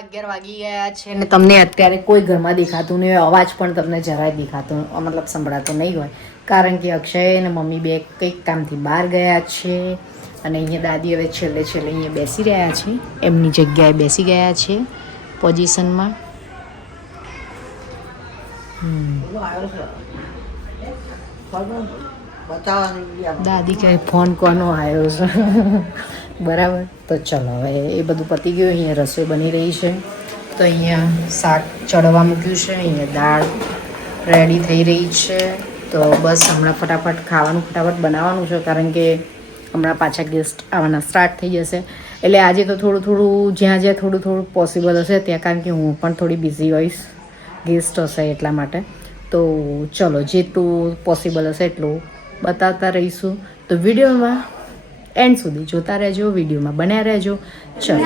11 વાગી ગયા છે અને તમને અત્યારે કોઈ ઘરમાં દેખાતું નહીં હોય, અવાજ પણ તમને જરાય દેખાતો મતલબ સંભળાતો નહીં હોય, કારણ કે અક્ષય અને મમ્મી બે કંઈક કામથી બહાર ગયા છે અને અહીંયા દાદી હવે છેલ્લે અહીંયા બેસી રહ્યા છે, એમની જગ્યાએ બેસી ગયા છે પોઝિશનમાં. દાદી કહે ફોન કોનો આવ્યો છે. બરાબર, તો ચલો હવે એ બધું પતી ગયું. અહીંયા રસોઈ બની રહી છે, તો અહીંયા શાક ચડવા મૂક્યું છે, અહીંયા દાળ રેડી થઈ રહી છે. તો બસ હમણાં ફટાફટ ખાવાનું ફટાફટ બનાવવાનું છે, કારણ કે હમણાં પાછા ગેસ્ટ આવવાના સ્ટાર્ટ થઈ જશે. એટલે આજે તો થોડું જ્યાં થોડું પોસિબલ હશે ત્યાં, કારણ કે હું પણ થોડી બિઝી હોઈશ, ગેસ્ટ હશે એટલા માટે. તો ચલો જેટલું પોસિબલ હશે એટલું બતાવતા રહીશું. તો વિડીયોમાં એન્ડ સુધી જોતા રહેજો, વિડીયોમાં બન્યા રહેજો. ચલો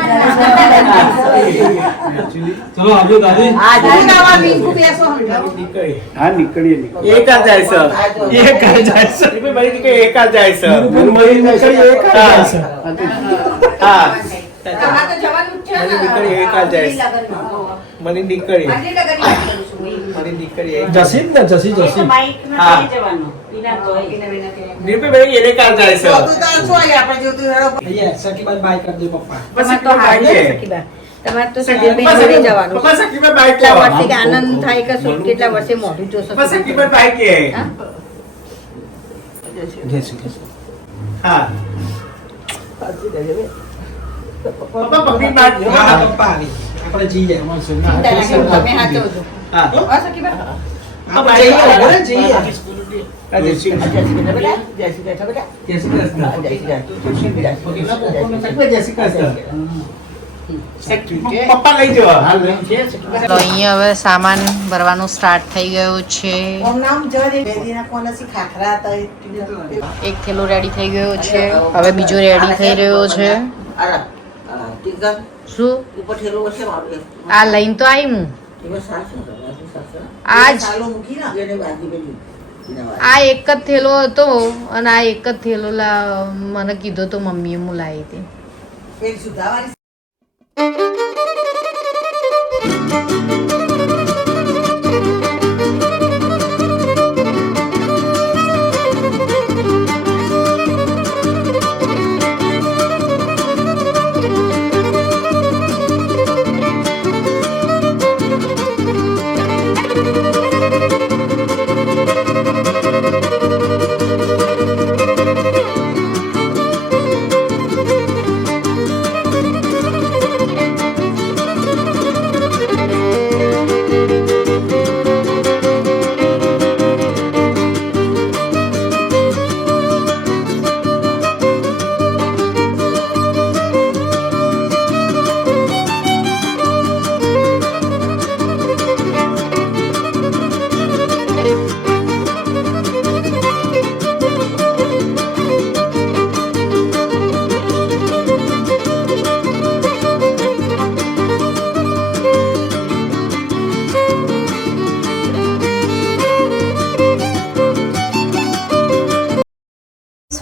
ચલો દાદી હા નીકળીએ એક જ જાય છે હા મને નીકળી જસી ને જસી હા નીપે ભાઈ એને કાર જાય છે તો શું આયા આપણે જોતું હેડો અહીંયા સકીબાઈ બાય કરી દે પપ્પા બસ તો હાડે સકીબા તમારે તો સકીબાઈ ઘરે જવાનું પપ્પા સકીબાઈ બાય કેટલા વર્ષે કે આનંદ થાય કે શું કેટલા વર્ષે મોઢું જોશો પપ્પા સકીબાઈ બાય કે જય શ્રી કૃષ્ણ હા પપ્પા પપ્પી બાત હા પપ્પા આવી આપણે જી જાય અમાર સુના તમે હાથો જો હા સકીબા આપણે જઈએ જય શ્રી તો અહીંયા હવે સામાન ભરવાનું સ્ટાર્ટ થઈ ગયું છે. એક થેલું રેડી થઈ ગયું છે, હવે બીજો રેડી થઈ રહ્યો છે. શું આ લઈને તો આવી હું આજ આ એક જ થેલો હતો અને આ એક જ થેલો મને કીધો તો મમ્મીએ હું લાવી હતી.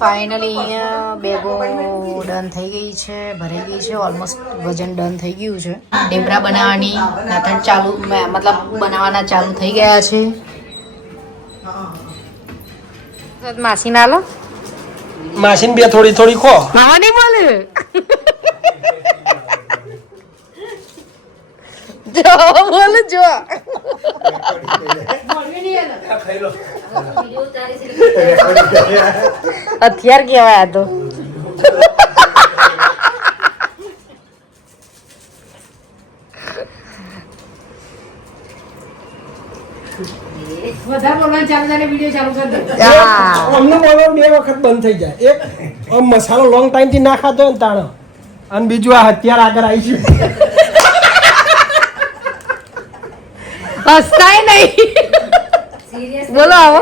ફાઇનલી અહીંયા બેગો ડન થઈ ગઈ છે, ભરાઈ ગઈ છે, ઓલમોસ્ટ વજન ડન થઈ ગયું છે. ઢેબરા બનાવવાની મેથડ ચાલુ મતલબ બનાવવાના ચાલુ થઈ ગયા છે. માસી ના લો માસીન બે થોડી થોડી ખો માવા નહીં બોલે જો બોલે જો હથિયાર કેવાય તો અમને બોલવાનું બે વખત બંધ થઈ જાય. એક મસાલો લોંગ ટાઈમ થી ના ખાતો હોય ને તાણો, અને બીજું આ હથિયાર આગળ આવી છે. હસતાય નહીં બોલો. આવો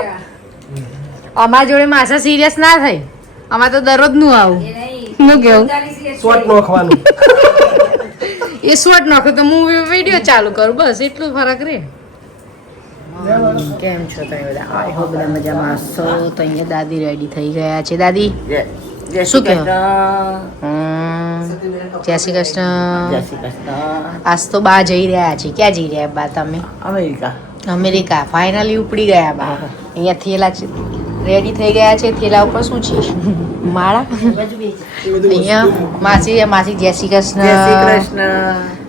અમારા જોડે માસા સિરિયસ ના થાય, અમારે તો દરરોજ નું આવું. હું કેવું શોર્ટ નોખવાનું એ શોર્ટ નાખો તો હું વિડીયો ચાલુ કરું, બસ એટલું ફરક રે. કેમ છો તમે બધા? આઈ હોપ બધા મજામાં હશો. તો અહીંયા દાદી રેડી થઈ ગયા છે. દાદી શું કહો? જય શ્રી કૃષ્ણ. જય શ્રી કૃષ્ણ. આજ તો બા જઈ રહ્યા છે. ક્યાં જઈ રહ્યા બા તમે? અમેરિકા. અમેરિકા. ફાઇનલી ઉપડી ગયા બા. અહીંયા થેલા રેડી થઈ ગયા છે. થેલા ઉપર શું છે? માળા. અહીંયા માસી જય શ્રી કૃષ્ણ. જય શ્રી કૃષ્ણ.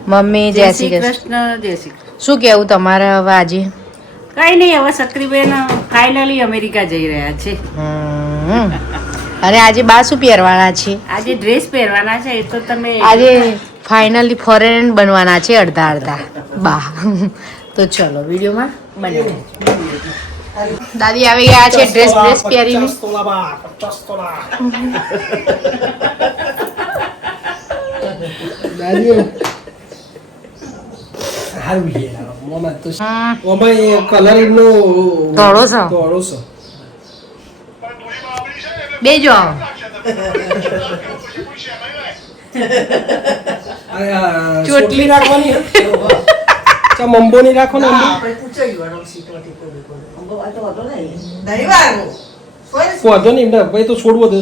મમ્મી જય શ્રી કૃષ્ણ. જય શ્રી કૃષ્ણ. શું કેવું તમારે હવે આજે? કઈ નહીં, હવે સક્રીબેન ફાઇનલી અમેરિકા જઈ રહ્યા છે. અને આજે બા શું પહેરવાના છે? આજે ડ્રેસ પહેરવાના છે. એ તો તમે આજે ફાઇનલી ફોરેન બનવાના છે અડધા બા. તો ચલો વિડીયોમાં બને. દાદી આવી ગયા છે ડ્રેસ પહેરીને. બેજો ચોટલી રાખવાની મંબો ની રાખો ને વાંધો નહીં ભાઈ, તો છોડવો દે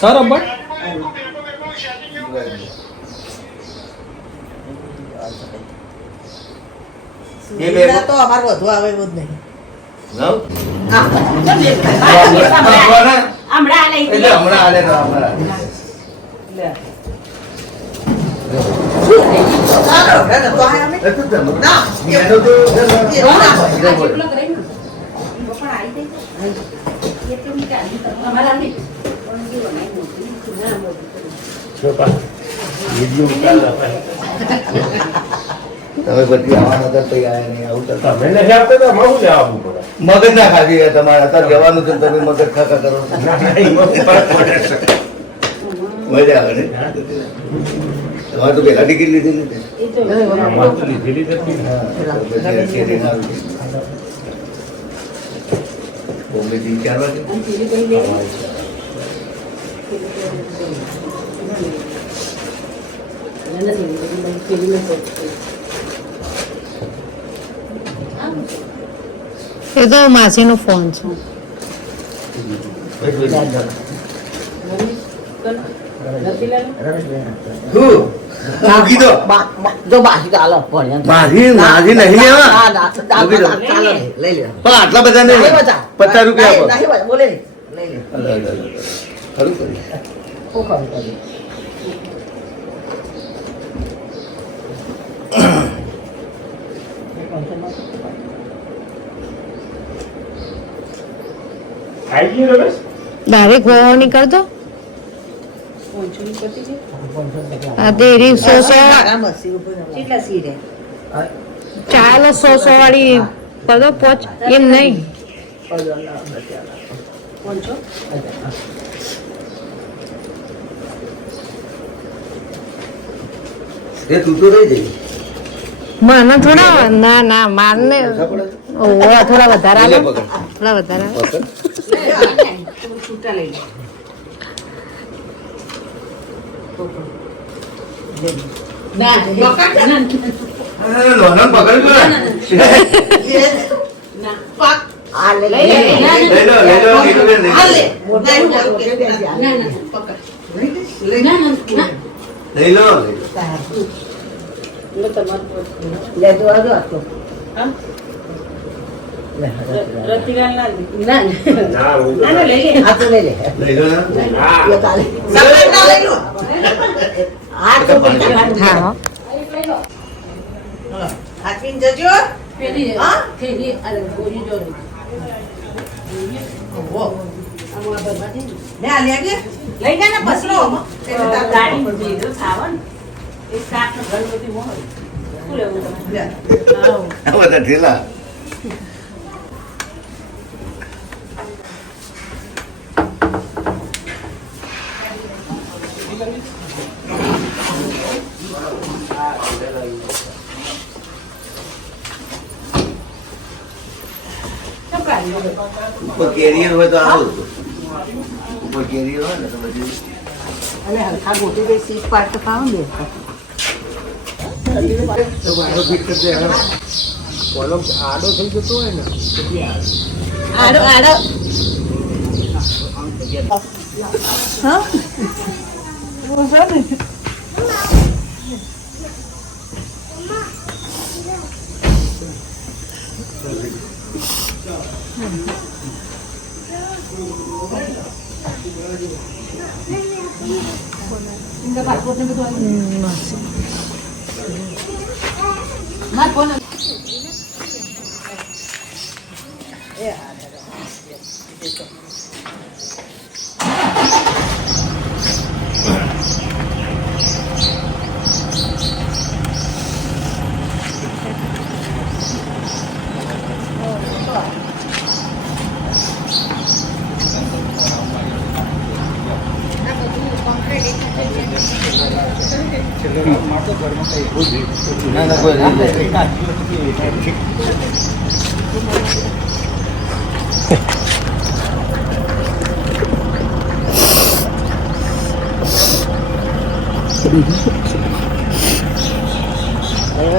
સર અબ્બા તો અમારે વધુ આવે એવું જ નહીં. તમે બધી આવવાના હતા તો આયા નહીં, આવું તો તમે નહીં આવતા તો અમારું જ આવવું પડે. મગજ ના ખાધી ગયા તમારે. અત્યારે જવાનું છે ને તમે મગજ ખાતા કરો છો. મજા આવે ને. તમારે તો પેલા ટિકિટ લીધી ને. અમારું તો લીધેલી જ હતી ને. બોમ્બેથી 4 વાગે. એ તો માસીનો ફોન છે. મૂકી દો. મારી નહીં લેવા. મૂકી દો. લઈ લે. પણ આટલા બધા નહીં. 50 રૂપિયા આપો. નહીં બોલે નહીં. લઈ લે. ખરું કર્યું. આવી ગયું રમેશ? ડાયરેક્ટ વહો નહીં કરતો. આ દેરી 100 કેટલા સી રે? ચાલો 100 વાળી પદો પોચ એમ નહીં. એ તું તો રહી જઈ. મને થોડા ના મારને થોડા વધારે લે આલો. પકડ. થોડા વધારે આલો. પકડ. છૂટા લઈ લે. લોનન પકડ લો. આ લે. લઈ લે. લઈ લો, લઈ લો, કીધું કે નહીં. આ લે. નહીં, લઈ લો, લઈ લો. લે તો આ જો તો. રતિલાલ ના ના, હું તો ના લઈ લે. આ તો લઈ લે. લઈ લો ને. હા. લે તાલે. સફેદ લઈ લો. આ તો હા હો. હાથવીન જજો. પેલી હા? પેલી અરે ગોળી જો. ઓહો. લે આ લે કે. લઈ જા ને બસલો. ગાડી બીજો ખાવન. એક સાત નો ગણપતિ મોહ. શું લેવું લે. આવ. આ બધા ઢીલા. ઉપર કેરિયર હોય તો આવું હતું. ઉપર કેરિયર હોય ને તો પછી અને હલકા ગોટી દે સીટ પાટ તો ખાવ ને. કોલમ આડો થઈ જતો હોય ને આડો આડો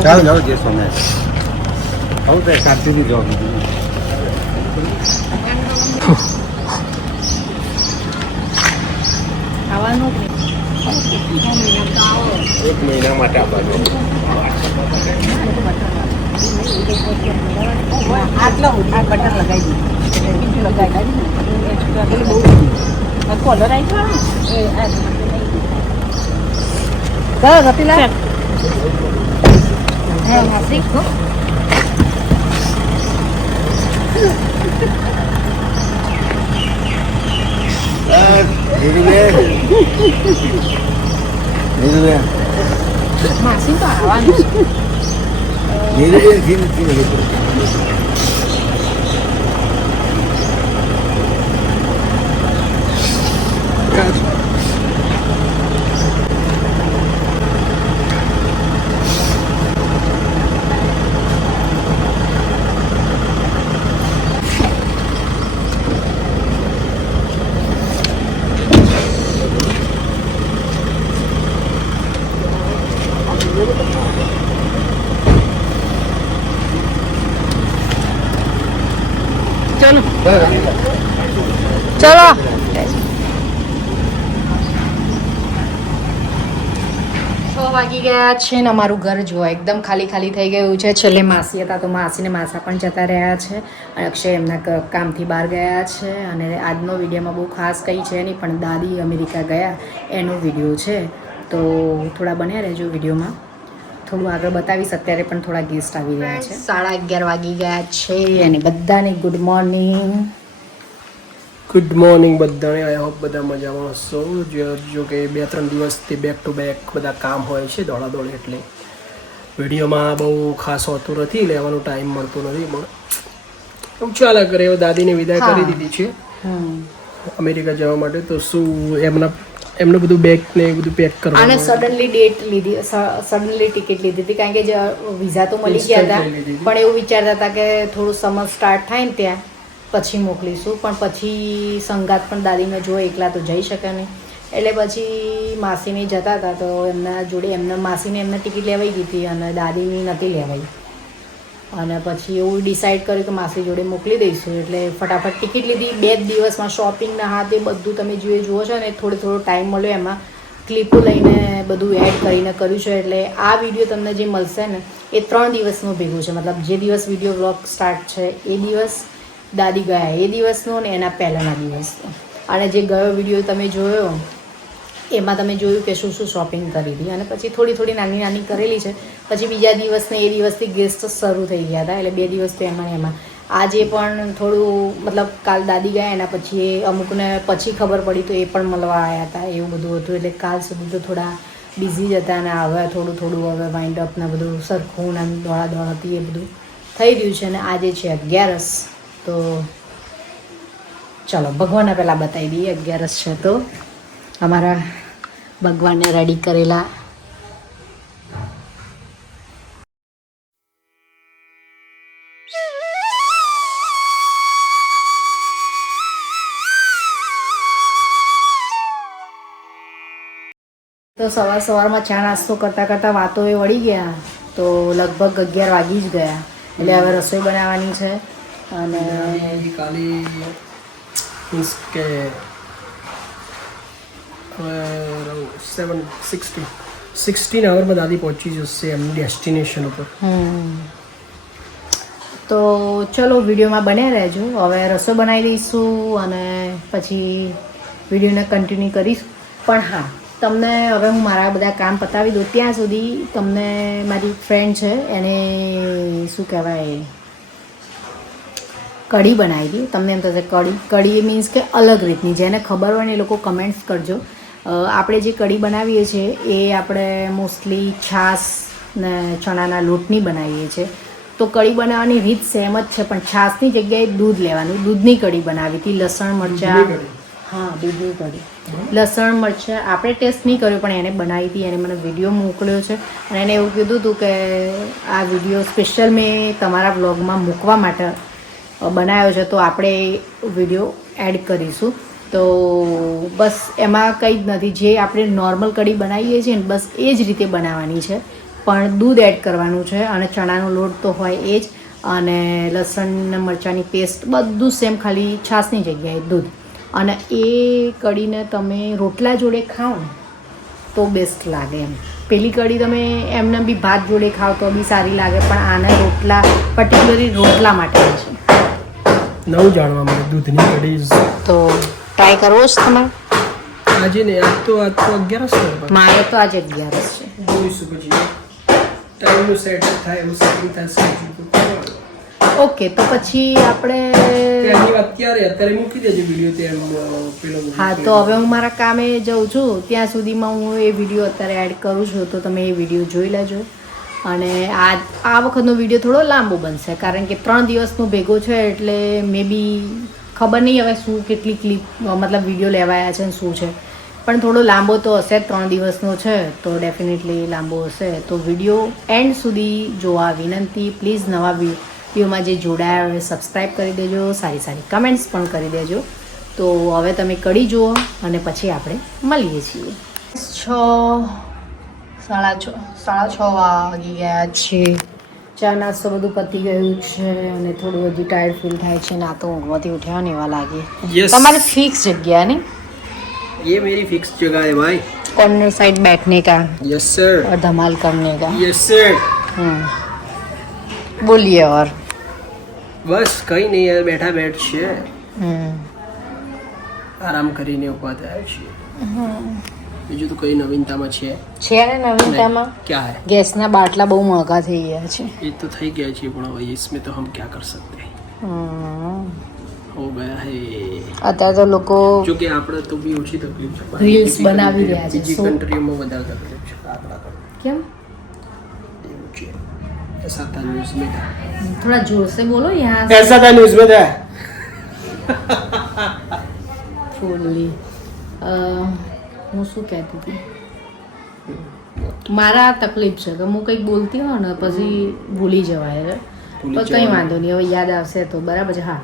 જાઓ જાઓ જે સોને આવું તો કાર્તિકી જોબ એક મહિના માટે આપવાનું આટલો આ બટન લગાવી દીધું બીજું લગાવી બહુ કોલર આવી માસી તો આવવાનું ચલો વાગી ગયા છે ને અમારું ઘર જુઓ એકદમ ખાલી ખાલી થઈ ગયું છે. છેલ્લે માસી હતા તો માસીને માસા પણ જતા રહ્યા છે અને અક્ષય એમના કામથી બહાર ગયા છે. અને આજનો વિડીયોમાં બહુ ખાસ કંઈ છે નહીં, પણ દાદી અમેરિકા ગયા એનો વિડીયો છે, તો થોડા બન્યા રહેજો વિડીયોમાં. થોડું આગળ બતાવીશ. અત્યારે પણ થોડા ગેસ્ટ આવી રહ્યા છે. 11:30 વાગી ગયા છે અને બધાને ગુડ મોર્નિંગ. ગુડ મોર્નિંગ બધાને. આઈ હોપ બધા મજામાં હશો. જો કે 2-3 દિવસથી બેક ટુ બેક બધા કામ હોય છે, દોડાદોડ, એટલે વિડીયોમાં બહુ ખાસ હોતું નથી, લેવાનો ટાઈમ મળતો નથી, પણ ચાલે કરે. દાદીને વિદાય કરી દીધી છે અમેરિકા જવા માટે, તો શું એમનું બધું બેગ ને બધું પેક કરવાનું. અને સડનલી ડેટ લીધી, સડનલી ટિકિટ લીધી હતી, કારણ કે વિઝા તો મળી ગયા હતા, પણ એવું વિચારતા હતા કે થોડું સમર સ્ટાર્ટ થાય ને ત્યાં પછી મોકલીશું, પણ પછી સંગાત પણ દાદીને જો એકલા તો જઈ શકે નહીં, એટલે પછી માસીને જતા હતા તો એમના જોડે માસીને એમને ટિકિટ લેવાઈ ગઈ હતી અને દાદીની નથી લેવાઈ, અને પછી એવું ડિસાઈડ કર્યું કે માસી જોડે મોકલી દઈશું. એટલે ફટાફટ ટિકિટ લીધી. 2 દિવસમાં શોપિંગના હાથે બધું તમે જુઓ છો ને, થોડો ટાઈમ મળ્યો એમાં ક્લિપો લઈને બધું એડ કરીને કર્યું છે. એટલે આ વિડીયો તમને જે મળશે ને એ 3 દિવસનું ભેગું છે, મતલબ જે દિવસ વિડીયો વ્લોગ સ્ટાર્ટ છે એ દિવસ, દાદી ગયા એ દિવસનો ને એના પહેલાંના દિવસનો. અને જે ગયો વિડીયો તમે જોયો એમાં તમે જોયું કે શું શું શોપિંગ કરી હતી, અને પછી થોડી નાની કરેલી છે. પછી બીજા દિવસને એ દિવસથી ગેસ્ટ શરૂ થઈ ગયા હતા, એટલે 2 દિવસ તો એમાં આજે પણ થોડું, મતલબ કાલ દાદી ગયા એના પછી અમુકને પછી ખબર પડી તો એ પણ મળવા આવ્યા હતા, એવું બધું હતું. એટલે કાલ સુધી તો થોડા બિઝી જ હતા, અને હવે થોડું હવે વાઇન્ડ અપ ને બધું સરખું ને દોડા હતી, એ બધું થઈ રહ્યું છે. અને આજે છે 11, તો ચલો ભગવાનને પહેલાં બતાવી દઈએ. 11 છે તો અમારા ભગવાનને રેડી કરેલા તો સવારમાં ચા નાસ્તો કરતાં વાતો એ વળી ગયા, તો લગભગ 11 વાગી જ ગયા. એટલે હવે રસોઈ બનાવવાની છે. અને ખાલી મીન્સ કે હવે 16 આવરમાં દાદી પહોંચી જશે એમની ડેસ્ટિનેશન ઉપર. તો ચલો વિડીયોમાં બન્યા રહેજો. હવે રસો બનાવી દઈશું અને પછી વિડીયોને કન્ટિન્યુ કરીશું. પણ હા, તમને હવે હું મારા બધા કામ પતાવી દઉં ત્યાં સુધી તમને મારી ફ્રેન્ડ છે એને શું કહેવાય કઢી બનાવી હતી. તમને એમ થશે કઢી મીન્સ કે અલગ રીતની, જેને ખબર હોય ને એ લોકો કમેન્ટ્સ કરજો. આપણે જે કઢી બનાવીએ છીએ એ આપણે મોસ્ટલી છાશ ને ચણાના લોટની બનાવીએ છીએ. તો કઢી બનાવવાની રીત સેમ જ છે, પણ છાશની જગ્યાએ દૂધ લેવાનું. દૂધની કઢી બનાવી હતી. લસણ મરચાં, હા દૂધની કઢી, લસણ મરચાં આપણે ટેસ્ટ નહીં કર્યો પણ એને બનાવી હતી. એને મને વિડીયો મોકલ્યો છે અને એને એવું કીધું હતું કે આ વિડીયો સ્પેશિયલ મેં તમારા વ્લોગમાં મૂકવા માટે બનાવ્યો છે, તો આપણે વિડીયો એડ કરીશું. તો બસ એમાં કંઈ જ નથી, જે આપણે નોર્મલ કઢી બનાવીએ છીએ ને બસ એ જ રીતે બનાવવાની છે, પણ દૂધ એડ કરવાનું છે અને ચણાનો લોટ તો હોય એ જ, અને લસણ મરચાંની પેસ્ટ બધું સેમ, ખાલી છાશની જગ્યાએ દૂધ. અને એ કઢીને તમે રોટલા જોડે ખાઓ ને તો બેસ્ટ લાગે એમ. પેલી કઢી તમે એમને બી ભાત જોડે ખાઓ તો બી સારી લાગે, પણ આને રોટલા પર્ટિક્યુલરલી રોટલા માટે છે. નવું જાણવા મળે દૂધની કઢી. તો ટ્રાય કરવો જ તમારે? આજે ને આજ તો 11 છે. મારે તો આજે 11 છે. જોઈશું પછી ટાઈમનું સેટ થાય એવું સેટિંગ થશે. ઓકે, તો પછી આપણે અત્યારે મૂકી દેજો વિડીયો ત્યાં પેલો. હા, તો હવે હું મારા કામે જાઉં છું. ત્યાં સુધીમાં હું એ વિડીયો અત્યારે એડ કરું છું, તો તમે એ વિડીયો જોઈ લેજો. અને આ વખતનો વિડીયો થોડો લાંબો બનશે, કારણ કે 3 દિવસનો ભેગો છે, એટલે મે બી ખબર નહીં હવે શું કેટલી ક્લિપ મતલબ વિડીયો લેવાયા છે ને શું છે, પણ થોડો લાંબો તો હશે. 3 દિવસનો છે તો ડેફિનેટલી લાંબો હશે. તો વિડીયો એન્ડ સુધી જોવા વિનંતી. પ્લીઝ નવા વિડીયોમાં જે જોડાયા હોય સબસ્ક્રાઈબ કરી દેજો, સારી કમેન્ટ્સ પણ કરી દેજો. તો હવે તમે કઢી જુઓ અને પછી આપણે મળીએ છીએ. 6:30 વાગી ગયા છે. ચા નાસ્તો બધું પતી ગયું છે અને થોડું હજી ટાયર્ડ ફીલ થાય છે. ના તો ઊંઘમાંથી ઉઠ્યા ને એવા લાગે. તમારી ફિક્સ જગ્યા ને? ये मेरी फिक्स जगह है भाई. कॉर्नर साइड बैठने का. Yes sir. और धमाल करने का. Yes sir. बोलिए और. बस कहीं नहीं यार, बैठा बैठ છે. આરામ કરીને ઉભા થયા છીએ. બીજું તો કઈ નવીનતામાં છે ને નવીનતામાં क्या है? ગેસના બાટલા બહુ મોંઘા થઈ ગયા છે. ये तो થઈ ગયા છે પણ હવે इसमें तो हम क्या कर सकते हैं. हो गया है. અત્યારે તો લોકો જો કે આપણે તો બી ઓછી તકલીફ છે. રીલ્સ બનાવી રહ્યા છે. બીજી કન્ટ્રીમાં વધારે તકલીફ છે આપણા તો. કેમ? એવું છે. ऐसा था न्यूज़ में था. थोड़ा जोर से बोलो यहाँ. ऐसा था न्यूज़ में था. ફૂલી હું શું કહેતી હતી? મારા તકલીફ છે કે હું કંઈક બોલતી હોય ને પછી ભૂલી જવાય છે, તો કંઈ વાંધો નહીં, હવે યાદ આવશે તો બરાબર છે. હા,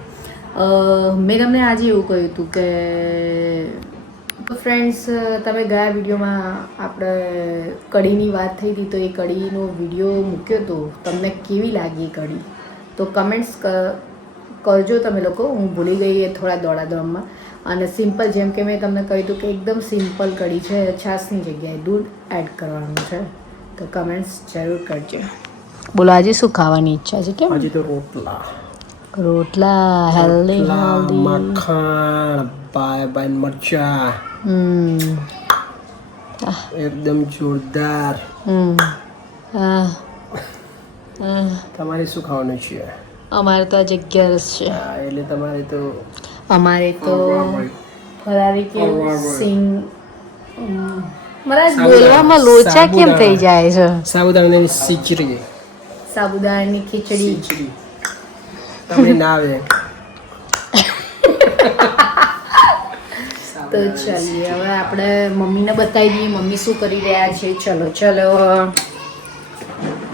મેં તમને આજે એવું કહ્યું હતું કે ફ્રેન્ડ્સ, તમે ગયા વિડીયોમાં આપણે કઢીની વાત થઈ હતી, તો એ કઢીનો વિડીયો મૂક્યો હતો. તમને કેવી લાગી એ કઢી તો કમેન્ટ્સ કરજો તમે લોકો. હું ભૂલી ગઈ એ થોડા દોડાદોડમાં. અને સિમ્પલ, જેમ કે મેં તમને કહ્યું હતું કે એકદમ સિમ્પલ કઢી છે, છાશની જગ્યાએ દૂધ એડ કરવાનું છે. તો કમેન્ટ્સ જરૂર કરજો. બોલો આજે શું ખાવાની ઈચ્છા છે? કેમ? આજે તો રોટલા હેલ્ધી મખાણ બાય મરચા એકદમ જોરદાર. તમારે શું ખાવાનું છે? અમારે તો આજે 11 છે, એટલે તમારે તો અમારે તો ફરારી કે સિંગ. મારા બોલવામાં લોચા કેમ થઈ જાય છે? સાબુદાણાની ખીચડી. સાબુદાણાની ખીચડી તમને ના આવે તો ચાલીએ હવે આપણે મમ્મીને બતાવી દઈએ મમ્મી શું કરી રહ્યા છે. ચલો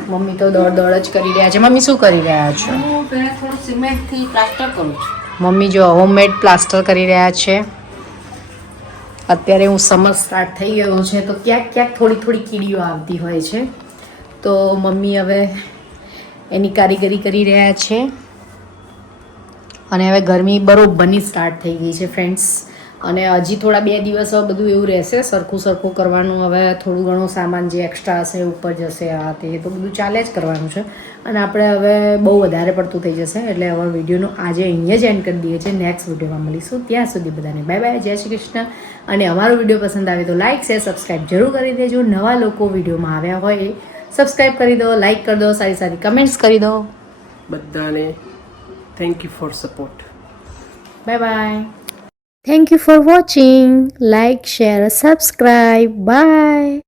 મમ્મી તો દોડ જ કરી રહ્યા છે. મમ્મી શું કરી રહ્યા છો? હું થોડું સિમેન્ટથી પ્લાસ્ટર કરું છું. મમ્મી જો હોમમેડ પ્લાસ્ટર કરી રહ્યા છે. અત્યારે હું સમર સ્ટાર્ટ થઈ ગયો છે તો ક્યાંક થોડી કીડીઓ આવતી હોય છે, તો મમ્મી હવે એની કારીગરી કરી રહ્યા છે. અને હવે ગરમી બરોબરની સ્ટાર્ટ થઈ ગઈ છે ફ્રેન્ડ્સ. અને હજી થોડા 2 દિવસ હવે બધું એવું રહેશે, સરખું કરવાનું. હવે થોડું ઘણું સામાન જે એક્સ્ટ્રા હશે ઉપર જશે, આ તે તો બધું ચાલે જ કરવાનું છે. અને આપણે હવે બહુ વધારે પડતું થઈ જશે, એટલે હવે વિડીયોનું આજે અહીંયા જ એન્ડ કરી દઈએ છીએ. નેક્સ્ટ વિડીયોમાં મળીશું. ત્યાં સુધી બધાને બાય બાય, જય શ્રી કૃષ્ણ. અને અમારો વિડીયો પસંદ આવે તો લાઇક શેર સબસ્ક્રાઈબ જરૂર કરી દેજો. નવા લોકો વિડીયોમાં આવ્યા હોય એ સબસ્ક્રાઈબ કરી દો, લાઇક કરી દો, સારી કમેન્ટ્સ કરી દો. બધાને thank you for support. Bye bye. Thank you for watching. Like, share, subscribe. Bye.